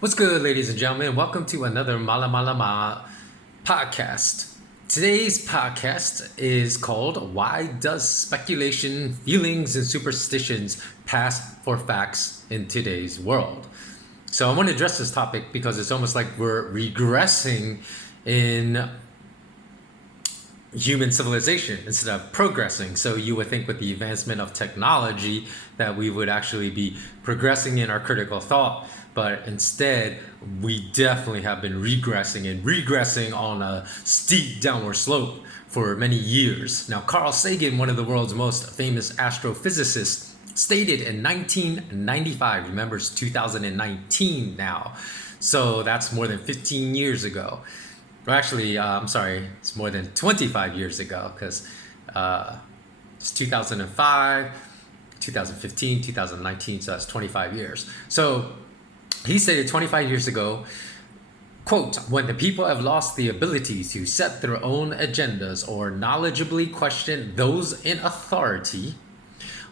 What's good, ladies and gentlemen? Welcome to another Mala Mala Ma podcast. Today's podcast is called Why Does Speculation, Feelings, and Superstitions Pass for Facts in Today's World? So I want to address this topic because it's almost like we're regressing in human civilization instead of progressing. So you would think with the advancement of technology that we would actually be progressing in our critical thought, but instead we definitely have been regressing on a steep downward slope for many years. Now, Carl Sagan, one of the world's most famous astrophysicists, stated in 1995, remember it's 2019 now, so that's more than 15 years ago. Actually, I'm sorry, it's more than 25 years ago because it's 2005, 2015, 2019, so that's 25 years. So he stated 25 years ago, quote, "When the people have lost the ability to set their own agendas or knowledgeably question those in authority,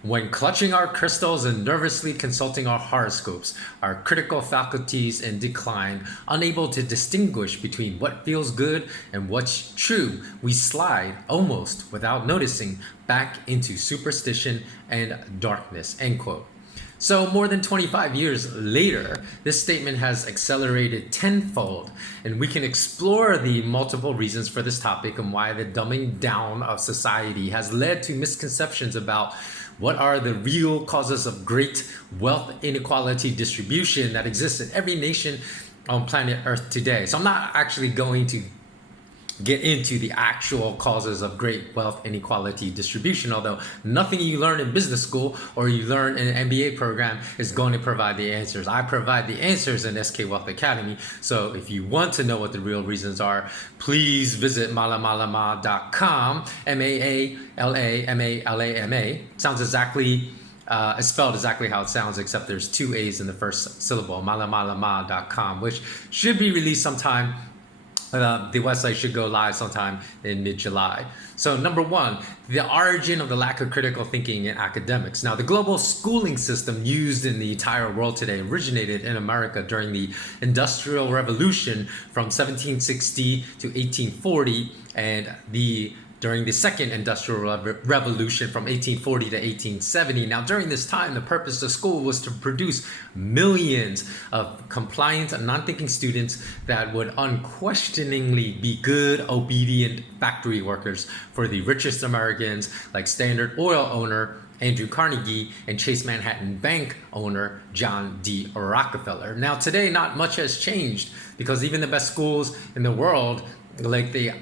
when clutching our crystals and nervously consulting our horoscopes, our critical faculties in decline, unable to distinguish between what feels good and what's true, we slide, almost without noticing, back into superstition and darkness," end quote. So more than 25 years later, this statement has accelerated tenfold, and we can explore the multiple reasons for this topic and why the dumbing down of society has led to misconceptions about what are the real causes of great wealth inequality distribution that exists in every nation on planet Earth today. So I'm not actually going to get into the actual causes of great wealth inequality distribution, although nothing you learn in business school or you learn in an MBA program is going to provide the answers. I provide the answers in SK Wealth Academy. So if you want to know what the real reasons are, please visit malamalama.com, MAALAMALAMA. Sounds exactly it's spelled exactly how it sounds, except there's two A's in the first syllable, malamalama.com, which should be released sometime. The website should go live sometime in mid-July. So number one, the origin of the lack of critical thinking in academics. Now, the global schooling system used in the entire world today originated in America during the Industrial Revolution from 1760 to 1840 and during the Second Industrial Revolution from 1840 to 1870. Now, during this time, the purpose of school was to produce millions of compliant and non-thinking students that would unquestioningly be good, obedient factory workers for the richest Americans like Standard Oil owner Andrew Carnegie and Chase Manhattan Bank owner John D. Rockefeller. Now, today, not much has changed because even the best schools in the world, like the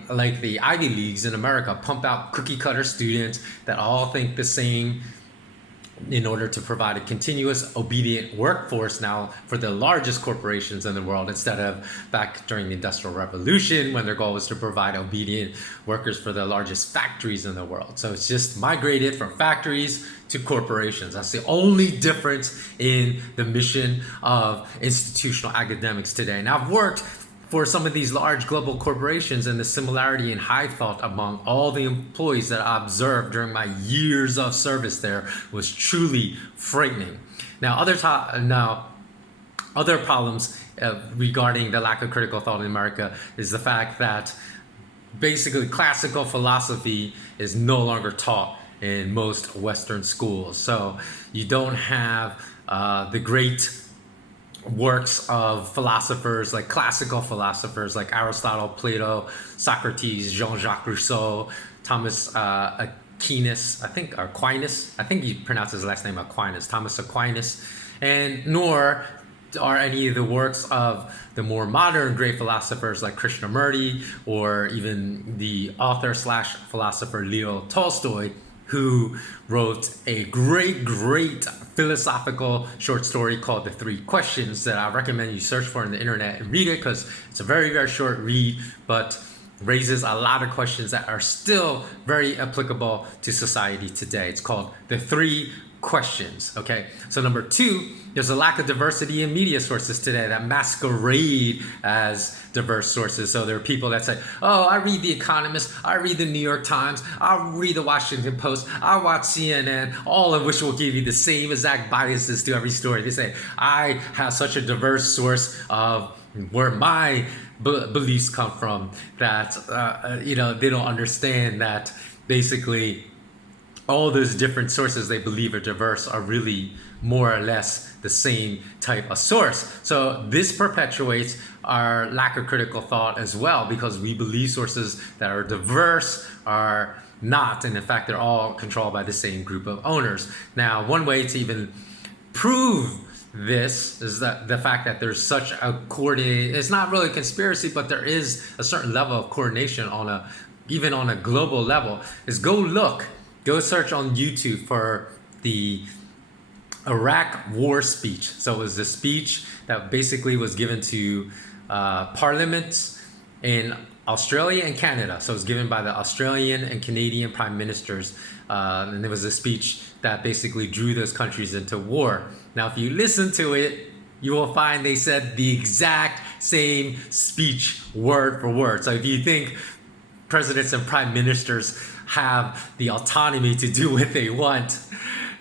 Ivy Leagues in America, pump out cookie cutter students that all think the same in order to provide a continuous obedient workforce now for the largest corporations in the world, instead of back during the Industrial Revolution when their goal was to provide obedient workers for the largest factories in the world. So it's just migrated from factories to corporations. That's the only difference in the mission of institutional academics today. And I've worked for some of these large global corporations, and the similarity in high thought among all the employees that I observed during my years of service there was truly frightening. Now, other problems regarding the lack of critical thought in America is the fact that basically classical philosophy is no longer taught in most Western schools. So you don't have the great works of philosophers, like classical philosophers like Aristotle, Plato, Socrates, Jean-Jacques Rousseau, Thomas Aquinas, I think he pronounced his last name Aquinas, Thomas Aquinas, and nor are any of the works of the more modern great philosophers like Krishnamurti or even the author/philosopher Leo Tolstoy, who wrote a great philosophical short story called The Three Questions that I recommend you search for on the internet and read it, because it's a very, very short read, but raises a lot of questions that are still very applicable to society today. It's called The Three questions. Okay, so number two, there's a lack of diversity in media sources today that masquerade as diverse sources. So there are people that say, oh, I read The Economist, I read the New York Times, I read the Washington Post, I watch CNN, all of which will give you the same exact biases to every story. They say, I have such a diverse source of where my beliefs come from that, they don't understand that basically all those different sources they believe are diverse are really more or less the same type of source. So this perpetuates our lack of critical thought as well, because we believe sources that are diverse are not, and in fact they're all controlled by the same group of owners. Now, one way to even prove this is that the fact that there's such a coordinated, it's not really a conspiracy, but there is a certain level of coordination even on a global level, is go search on YouTube for the Iraq war speech. So it was the speech that basically was given to parliaments in Australia and Canada. So it was given by the Australian and Canadian prime ministers. And it was a speech that basically drew those countries into war. Now, if you listen to it, you will find they said the exact same speech word for word. So if you think presidents and prime ministers have the autonomy to do what they want,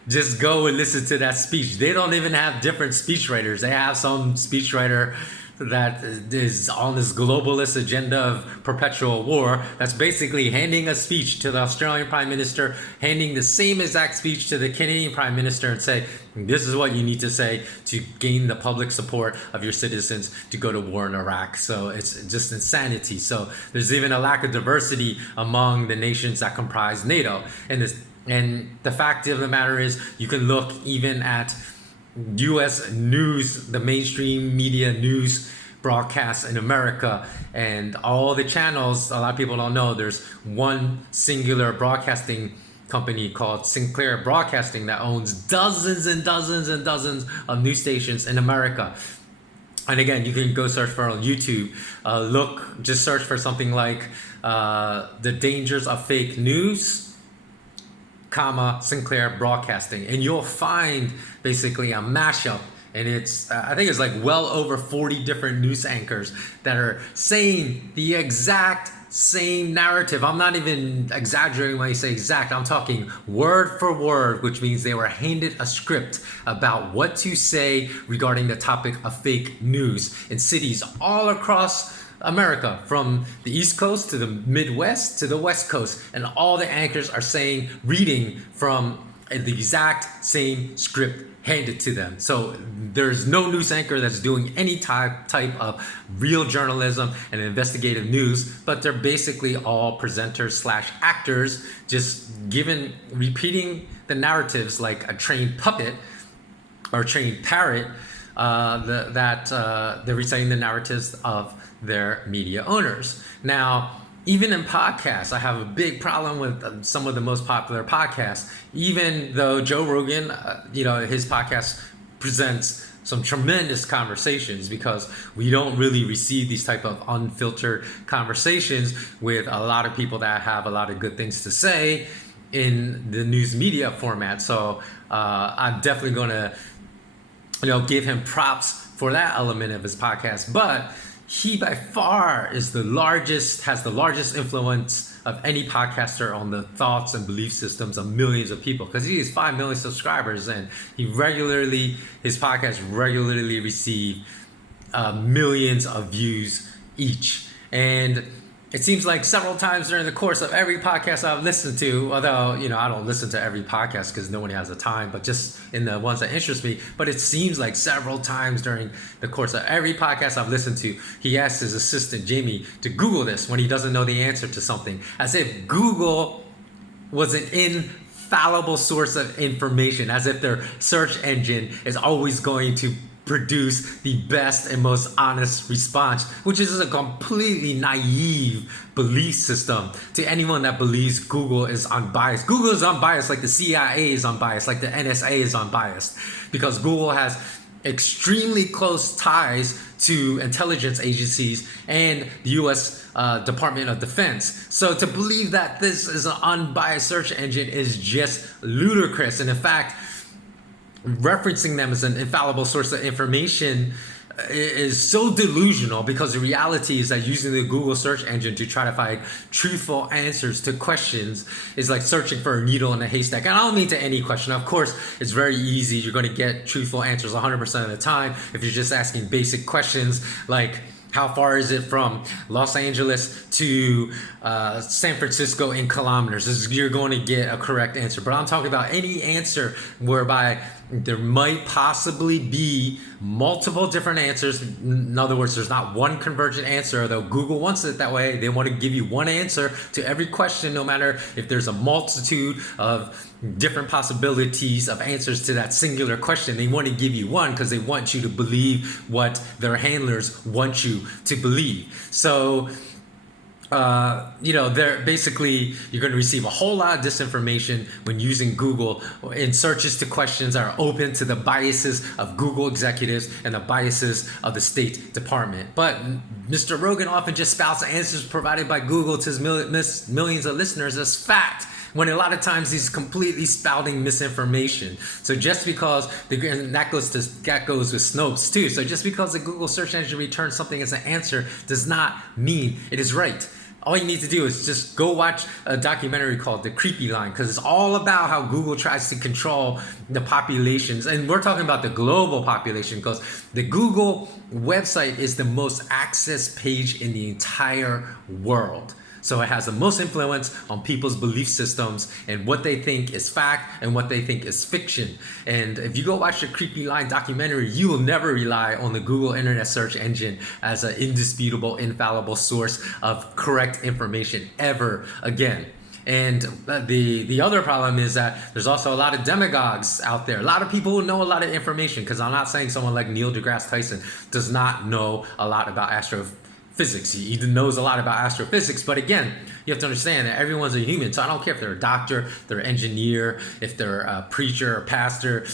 just go and listen to that speech. They don't even have different speechwriters. They have some speechwriter that is on this globalist agenda of perpetual war that's basically handing a speech to the Australian Prime Minister, handing the same exact speech to the Canadian Prime Minister and say, this is what you need to say to gain the public support of your citizens to go to war in Iraq. So it's just insanity. So there's even a lack of diversity among the nations that comprise NATO. And the fact of the matter is, you can look even at U.S. news, the mainstream media news broadcasts in America, and all the channels. A lot of people don't know there's one singular broadcasting company called Sinclair Broadcasting that owns dozens and dozens and dozens of news stations in America. And again, you can go search for on YouTube. Just search for something like the dangers of fake news, Sinclair Broadcasting, and you'll find basically a mashup, and I think it's like well over 40 different news anchors that are saying the exact same narrative. I'm not even exaggerating when I say exact. I'm talking word for word, which means they were handed a script about what to say regarding the topic of fake news in cities all across America, from the East Coast to the Midwest to the West Coast, and all the anchors are reading from the exact same script handed to them. So there's no news anchor that's doing any type of real journalism and investigative news, but they're basically all presenters / actors, just repeating the narratives like a trained puppet or a trained parrot. They're reciting the narratives of their media owners. Now, even in podcasts, I have a big problem with some of the most popular podcasts. Even though Joe Rogan, his podcast presents some tremendous conversations, because we don't really receive these type of unfiltered conversations with a lot of people that have a lot of good things to say in the news media format. So I'm definitely going to give him props for that element of his podcast. But he by far has the largest influence of any podcaster on the thoughts and belief systems of millions of people, because he has 5 million subscribers, and his podcast regularly receive millions of views each. And it seems like several times during the course of every podcast I've listened to, although, I don't listen to every podcast because no one has the time, but just in the ones that interest me, but it seems like several times during the course of every podcast I've listened to, he asks his assistant, Jamie, to Google this when he doesn't know the answer to something, as if Google was an infallible source of information, as if their search engine is always going to produce the best and most honest response, which is a completely naive belief system to anyone that believes Google is unbiased. Google is unbiased like the CIA is unbiased, like the NSA is unbiased, because Google has extremely close ties to intelligence agencies and the U.S. Department of Defense. So to believe that this is an unbiased search engine is just ludicrous. And in fact, referencing them as an infallible source of information is so delusional, because the reality is that using the Google search engine to try to find truthful answers to questions is like searching for a needle in a haystack. And I don't mean to any question. Of course, it's very easy. You're going to get truthful answers 100% of the time if you're just asking basic questions like, how far is it from Los Angeles to San Francisco in kilometers? You're going to get a correct answer. But I'm talking about any answer whereby there might possibly be multiple different answers. In other words, there's not one convergent answer, though Google wants it that way. They want to give you one answer to every question, no matter if there's a multitude of different possibilities of answers to that singular question. They want to give you one because they want you to believe what their handlers want you to believe. So they're basically, you're going to receive a whole lot of disinformation when using Google in searches to questions that are open to the biases of Google executives and the biases of the State Department. But Mr. Rogan often just spouts answers provided by Google to his millions of listeners as fact, when a lot of times he's completely spouting misinformation. So just because, and that goes with Snopes too. So just because the Google search engine returns something as an answer does not mean it is right. All you need to do is just go watch a documentary called The Creepy Line, because it's all about how Google tries to control the populations. And we're talking about the global population, because the Google website is the most accessed page in the entire world. So it has the most influence on people's belief systems and what they think is fact and what they think is fiction. And if you go watch the Creepy Line documentary, you will never rely on the Google Internet search engine as an indisputable, infallible source of correct information ever again. And the other problem is that there's also a lot of demagogues out there, a lot of people who know a lot of information, because I'm not saying someone like Neil deGrasse Tyson does not know a lot about astrophysics. He knows a lot about astrophysics, but again, you have to understand that everyone's a human. So I don't care if they're a doctor, they're an engineer, if they're a preacher or pastor,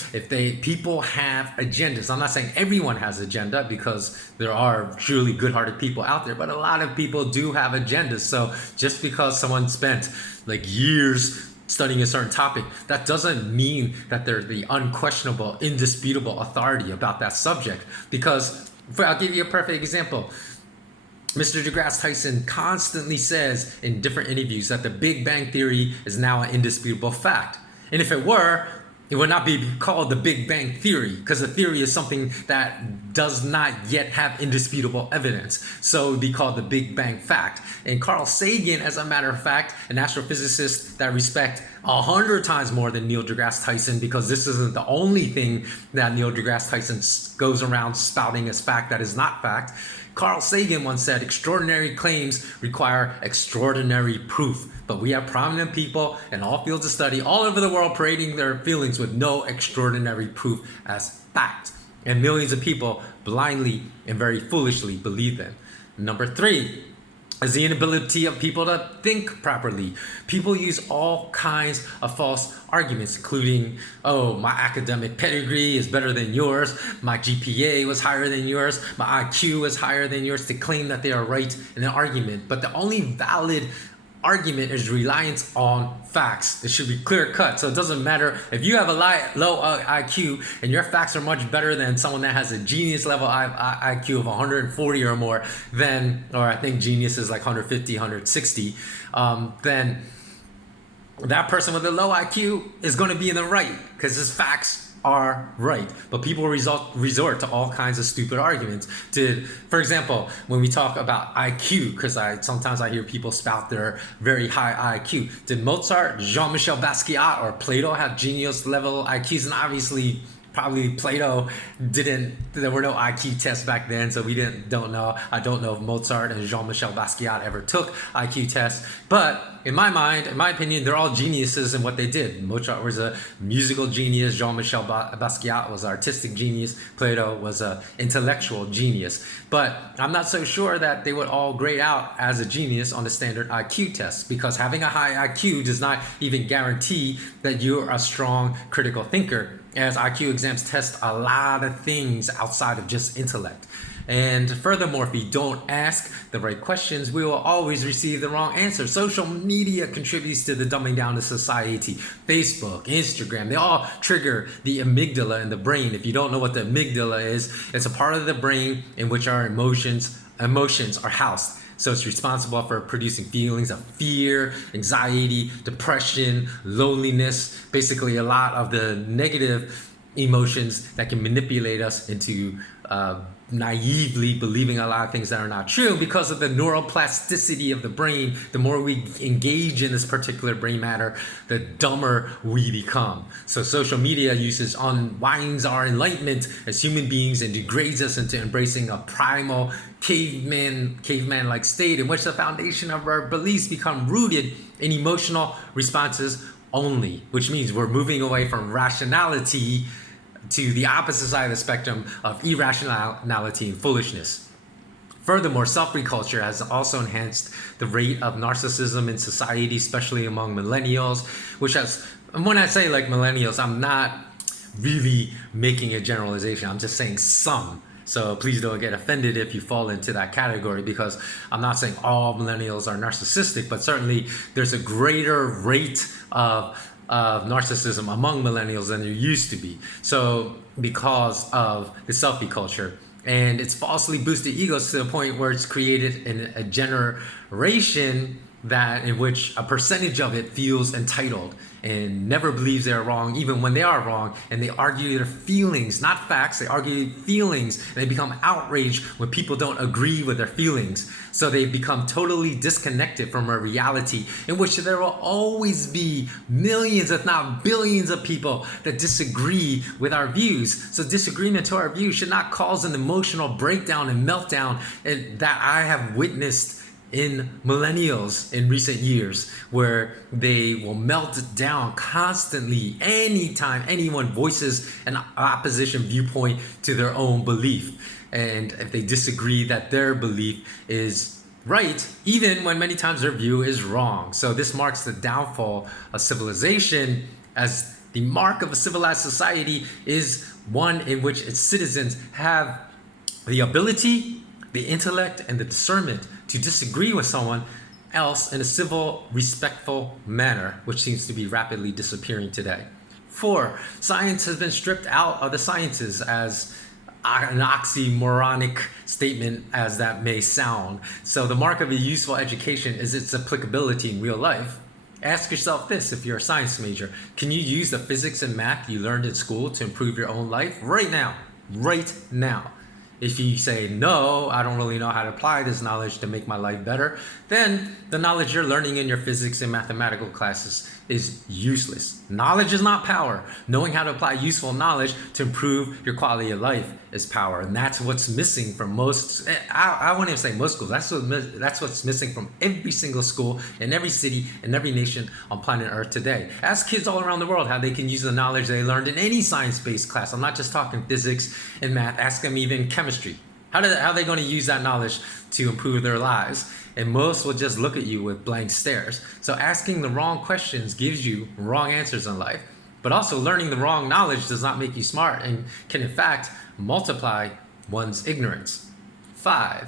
people have agendas. I'm not saying everyone has agenda, because there are truly good-hearted people out there, but a lot of people do have agendas. So just because someone spent like years studying a certain topic, that doesn't mean that they're the unquestionable, indisputable authority about that subject. Because I'll give you a perfect example. Mr. deGrasse Tyson constantly says in different interviews that the Big Bang Theory is now an indisputable fact. And if it were, it would not be called the Big Bang Theory, because a theory is something that does not yet have indisputable evidence. So it would be called the Big Bang fact. And Carl Sagan, as a matter of fact, an astrophysicist that I respect 100 times more than Neil deGrasse Tyson, because this isn't the only thing that Neil deGrasse Tyson goes around spouting as fact that is not fact. Carl Sagan once said, extraordinary claims require extraordinary proof. But we have prominent people in all fields of study all over the world parading their feelings with no extraordinary proof as fact. And millions of people blindly and very foolishly believe them. Number 3 is the inability of people to think properly. People use all kinds of false arguments, including, oh, my academic pedigree is better than yours, my GPA was higher than yours, my IQ is higher than yours, to claim that they are right in an argument. But the only valid argument is reliance on facts. It should be clear cut. So it doesn't matter if you have a low IQ and your facts are much better than someone that has a genius level IQ of 140 or more, then, or I think genius is like 150, 160, then that person with a low IQ is going to be in the right, because his facts are right. But people resort to all kinds of stupid arguments. For example, when we talk about IQ, because sometimes I hear people spout their very high IQ. Did Mozart, Jean-Michel Basquiat, or Plato have genius level IQs? And obviously, probably Plato there were no IQ tests back then, so don't know. I don't know if Mozart and Jean-Michel Basquiat ever took IQ tests. But in my mind, in my opinion, they're all geniuses in what they did. Mozart was a musical genius. Jean-Michel Basquiat was an artistic genius. Plato was an intellectual genius. But I'm not so sure that they would all grade out as a genius on the standard IQ test, because having a high IQ does not even guarantee that you're a strong critical thinker. as IQ exams test a lot of things outside of just intellect. And furthermore, if we don't ask the right questions, we will always receive the wrong answer. Social media contributes to the dumbing down of society. Facebook, Instagram, they all trigger the amygdala in the brain. If you don't know what the amygdala is, it's a part of the brain in which our emotions are housed. So it's responsible for producing feelings of fear, anxiety, depression, loneliness, basically a lot of the negative emotions that can manipulate us into naively believing a lot of things that are not true. Because of the neuroplasticity of the brain, the more we engage in this particular brain matter, the dumber we become. So social media usage unwinds our enlightenment as human beings and degrades us into embracing a primal caveman-like state in which the foundation of our beliefs become rooted in emotional responses only, which means we're moving away from rationality to the opposite side of the spectrum of irrationality and foolishness. Furthermore, self-free culture has also enhanced the rate of narcissism in society, especially among millennials, which has, and when I say like millennials, I'm not really making a generalization. I'm just saying some. So please don't get offended if you fall into that category, because I'm not saying all millennials are narcissistic, but certainly there's a greater rate of narcissism among millennials than there used to be. So because of the selfie culture and its falsely boosted egos to the point where it's created in a generation that in which a percentage of it feels entitled and never believes they're wrong even when they are wrong, and they argue their feelings, not facts. They argue feelings, and they become outraged when people don't agree with their feelings. So they've become totally disconnected from a reality in which there will always be millions, if not billions, of people that disagree with our views. So disagreement to our views should not cause an emotional breakdown and meltdown that I have witnessed in millennials in recent years, where they will melt down constantly anytime anyone voices an opposition viewpoint to their own belief, and if they disagree that their belief is right, even when many times their view is wrong. So this marks the downfall of civilization, as the mark of a civilized society is one in which its citizens have the ability, the intellect, and the discernment to disagree with someone else in a civil, respectful manner, which seems to be rapidly disappearing today. 4, science has been stripped out of the sciences, as an oxymoronic statement as that may sound. So the mark of a useful education is its applicability in real life. Ask yourself this: if you're a science major, can you use the physics and math you learned in school to improve your own life right now? Right now. If you say, no, I don't really know how to apply this knowledge to make my life better, then the knowledge you're learning in your physics and mathematical classes is useless. Knowledge is not power. Knowing how to apply useful knowledge to improve your quality of life is power. And that's what's missing from most, I wouldn't even say most schools, that's what's missing from every single school in every city and every nation on planet Earth today. Ask kids all around the world how they can use the knowledge they learned in any science-based class. I'm not just talking physics and math. Ask them even chemistry. How are they going to use that knowledge to improve their lives? And most will just look at you with blank stares. So asking the wrong questions gives you wrong answers in life. But also learning the wrong knowledge does not make you smart and can in fact multiply one's ignorance. 5,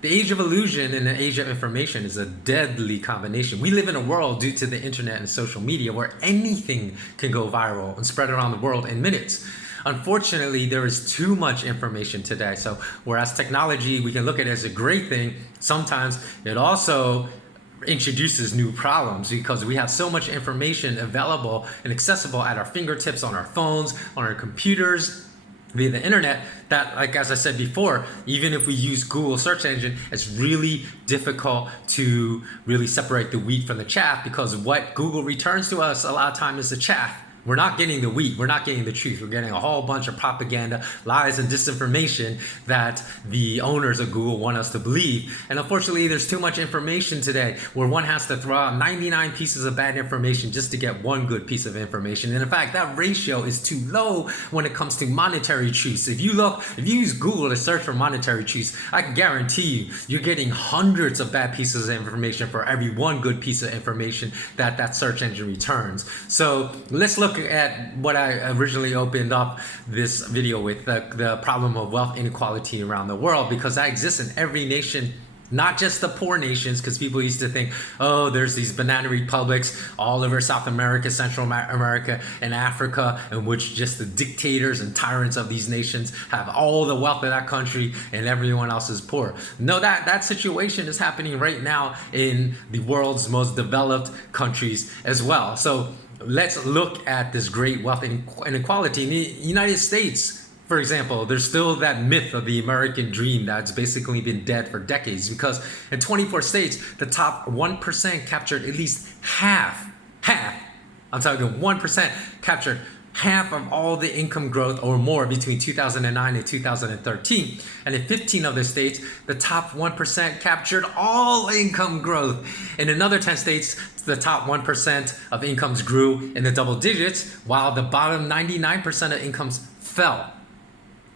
the age of illusion and the age of information is a deadly combination. We live in a world, due to the internet and social media, where anything can go viral and spread around the world in minutes. Unfortunately, there is too much information today. So whereas technology, we can look at it as a great thing, sometimes it also introduces new problems, because we have so much information available and accessible at our fingertips, on our phones, on our computers, via the internet, that, like as I said before, even if we use Google search engine, it's really difficult to really separate the wheat from the chaff, because what Google returns to us a lot of time is the chaff. We're not getting the wheat. We're not getting the truth. We're getting a whole bunch of propaganda, lies, and disinformation that the owners of Google want us to believe. And unfortunately, there's too much information today where one has to throw out 99 pieces of bad information just to get one good piece of information. And in fact, that ratio is too low when it comes to monetary truths. If you use Google to search for monetary truths, I can guarantee you're getting hundreds of bad pieces of information for every one good piece of information that search engine returns. So let's look look at what I originally opened up this video with, the problem of wealth inequality around the world, because that exists in every nation, not just the poor nations, because people used to think, oh, there's these banana republics all over South America, Central America, and Africa, in which just the dictators and tyrants of these nations have all the wealth of that country and everyone else is poor. No, that situation is happening right now in the world's most developed countries as well. So let's look at this great wealth inequality in the United States. For example, there's still that myth of the American dream that's basically been dead for decades, because in 24 states, the top 1% captured at least half, I'm talking 1% captured half of all the income growth or more between 2009 and 2013. And in 15 other states, the top 1% captured all income growth. In another 10 states, the top 1% of incomes grew in the double digits, while the bottom 99% of incomes fell.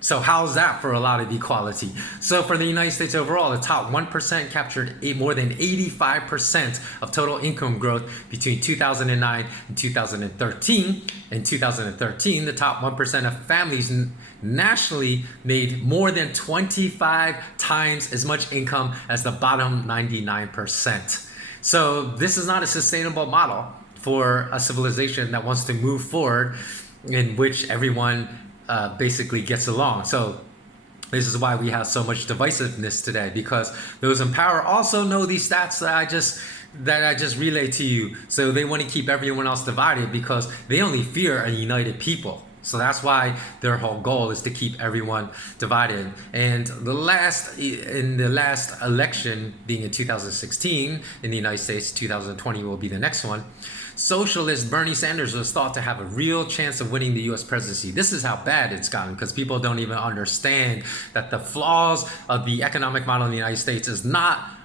So how's that for a lot of equality? So for the United States overall, the top 1% captured more than 85% of total income growth between 2009 and 2013. In 2013, the top 1% of families nationally made more than 25 times as much income as the bottom 99%. So this is not a sustainable model for a civilization that wants to move forward, in which everyone basically gets along. So this is why we have so much divisiveness today, because those in power also know these stats that I just relayed to you. So they want to keep everyone else divided because they only fear a united people. So that's why their whole goal is to keep everyone divided. And in the last election, being in 2016 in the United States, 2020 will be the next one, socialist Bernie Sanders was thought to have a real chance of winning the US presidency. This is how bad it's gotten, because people don't even understand that the flaws of the economic model in the United States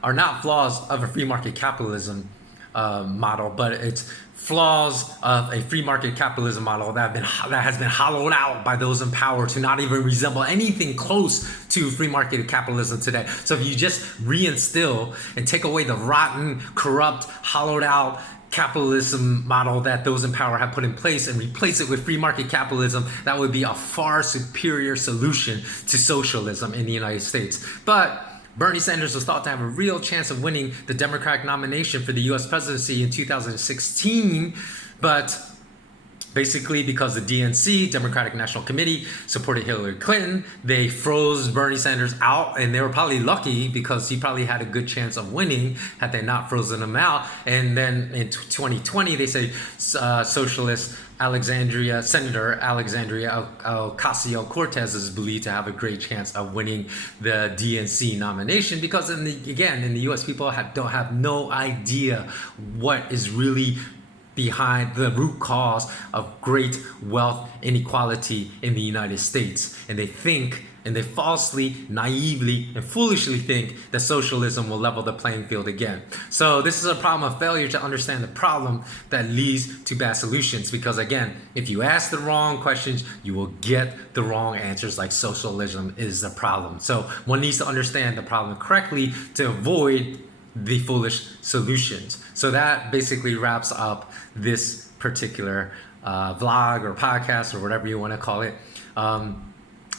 are not flaws of a free market capitalism model, but it's flaws of a free market capitalism model that has been hollowed out by those in power to not even resemble anything close to free market capitalism today. So if you just reinstill and take away the rotten, corrupt, hollowed out capitalism model that those in power have put in place and replace it with free market capitalism, that would be a far superior solution to socialism in the United States. But Bernie Sanders was thought to have a real chance of winning the Democratic nomination for the US presidency in 2016, but basically because the DNC, Democratic National Committee, supported Hillary Clinton, they froze Bernie Sanders out, and they were probably lucky because he probably had a good chance of winning had they not frozen him out. And then in 2020, they say socialist Senator Alexandria Ocasio-Cortez is believed to have a great chance of winning the DNC nomination, because in the US, people don't have no idea what is really behind the root cause of great wealth inequality in the United States. And they falsely, naively, and foolishly think that socialism will level the playing field again. So this is a problem of failure to understand the problem that leads to bad solutions. Because again, if you ask the wrong questions, you will get the wrong answers, like socialism is the problem. So one needs to understand the problem correctly to avoid the foolish solutions. So that basically wraps up this particular vlog or podcast or whatever you want to call it. And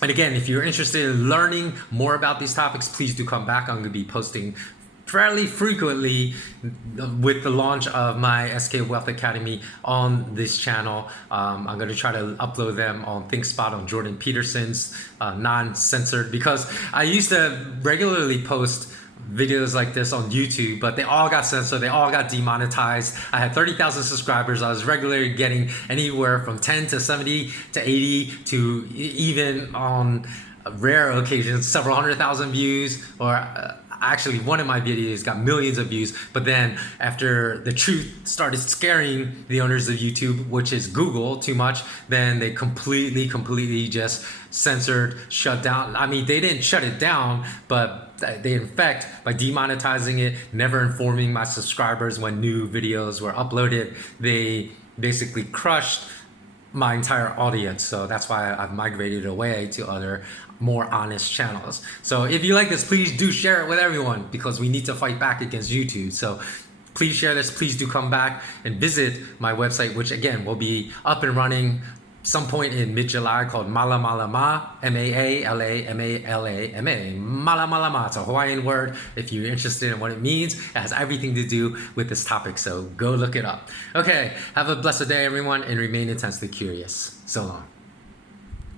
again, if you're interested in learning more about these topics, please do come back. I'm going to be posting fairly frequently with the launch of my SK Wealth Academy on this channel. I'm going to try to upload them on ThinkSpot, on Jordan Peterson's non-censored, because I used to regularly post videos like this on YouTube, but they all got censored, they all got demonetized. I had 30,000 subscribers. I was regularly getting anywhere from 10 to 70 to 80 to even on rare occasions several 100,000 views, or actually one of my videos got millions of views. But then after the truth started scaring the owners of YouTube, which is Google, too much, then they completely just censored, shut down. I mean, they didn't shut it down, but they, in fact, by demonetizing it, never informing my subscribers when new videos were uploaded, they basically crushed my entire audience. So that's why I've migrated away to other more honest channels. So if you like this, please do share it with everyone, because we need to fight back against YouTube. So please share this. Please do come back and visit my website, which again will be up and running some point in mid-July, called Mala Mala Ma, Maalamalama. Mala Mala Ma. It's a Hawaiian word. If you're interested in what it means, it has everything to do with this topic. So go look it up. Okay, have a blessed day, everyone, and remain intensely curious. So long.